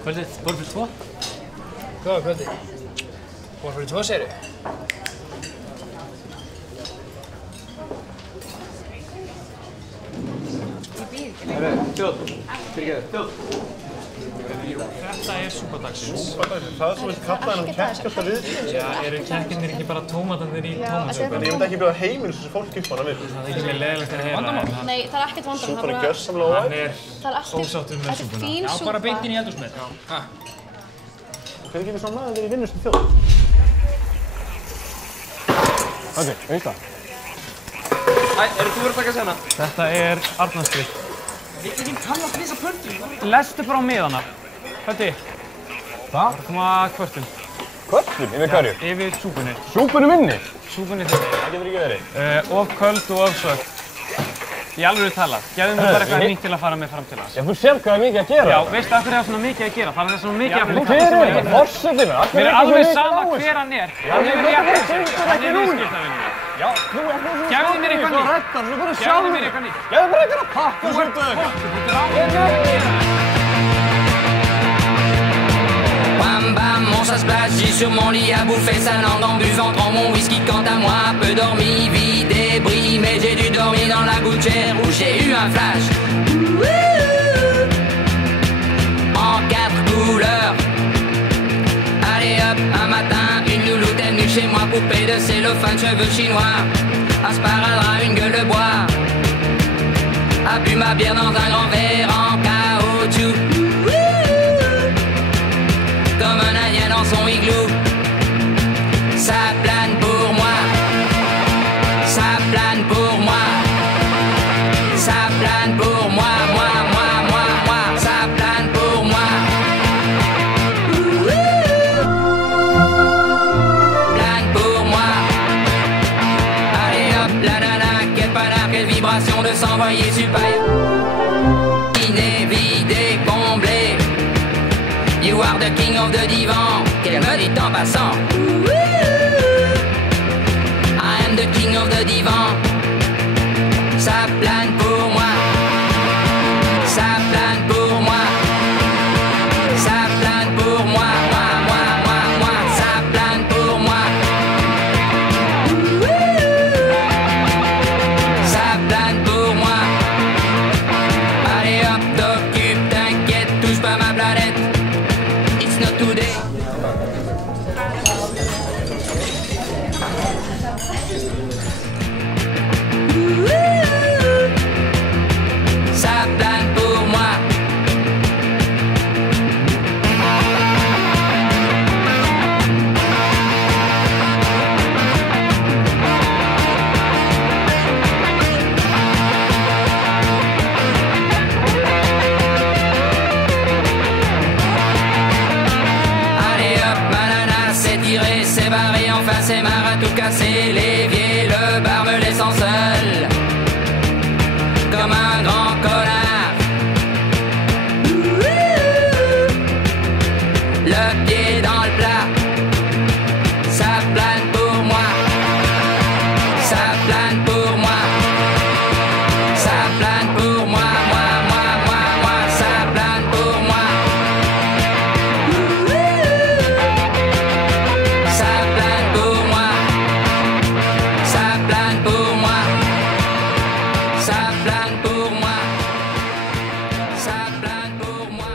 Kvöldið, borð fyrir 2? Góða kvöldið. Borð fyrir 2 segirðu? Þjóð. Þjóð. Þetta súpadagsins. Súpadagsins, það sem við kalla þennan kekk alltaf við. Já, eru kekkinir ekki bara tómatarnir í tómatsúpu? En ég myndi ekki bjóða heimils þessu fólki upp hana við. Það er ekki með leiðilegt að heyra. Nei, það er ekkert vandamál. Súpan er gjörsamlega óæð. Hann er ósáttur með súpuna. Þetta er fín súpa. Já, bara beint inn í eldhúsið. Hvernig getur svona maður verið í vinnu sem þjóð? Ok, auðvitað. Æ, eru þú verið að taka sena? Þetta er Arnarstrykk. Við getum kannast við þessa pöntu. Lestu bara á miðana. Hötti. Hvað? Það koma kvörtun. Kvörtun? Yfir hverju? Yfir súpunni. Súpunni minni? Súpunni þinni. Það getur ekki verið. Of köld og of svört. Í alvöru talað. Gefðu mér bara eitthvað nýtt til að fara með fram til hans. Já, þú sér hvað er mikið að gera. Já, veistu af hverju það er svona mikið að gera? Það er svona mikið að fylgja. Hver er það? Forsetinn? Mér er alveg sama hver hann er. Hann er rétt fyrir sig. Hann er viðskiptavinur. Já, þú ert það sem... Gefðu mér eitthvað nýtt. Gefðu mér eitthvað nýtt. Gefðu mér eitthvað pakk og svolítið eitthvað. Bam bam, mon ça se passe, j'ai sur mon lit à bouffer sa langue en buvant trop mon whisky. Quant à moi, peu dormi, vie débris, mais j'ai dû dormir dans la gouttière où j'ai eu un flash. En 4 couleurs. Allez hop, un matin, une louloute est venue chez moi, poupée de cellophane, cheveux chinois, un sparadrap, une gueule de bois. A bu ma bière dans un grand verre en caoutchouc. Comme un indien dans son igloo. Ça plane pour moi. Ça plane pour moi. Ça plane pour moi, moi. Ça plane pour moi. Plane pour moi. Allez hop, la nana, quel panard, quelle vibration de s'envoyer super. Inévidé, comblé. You are the king of the divan, qu'elle me dit en passant. I am the king of the divan. Ça plane pour moi. Ça plane pour moi. Ça plane pour moi, moi. Ça plane pour moi. Ça plane pour moi. Allez hop, t'occupe, t'inquiète, touche pas ma planète. Not today. Ça plane pour moi. C'est barré, enfin c'est marre à tout casser. L'évier, le bar me laissant seul comme un grand connard. Le pied dans le plat. Ça plane pour moi. Ça plane pour moi. Ça plane pour moi, moi. Ça plane pour moi. Ça plane pour moi. Ça plane pour moi. Ça plane pour moi. Ça plane pour moi.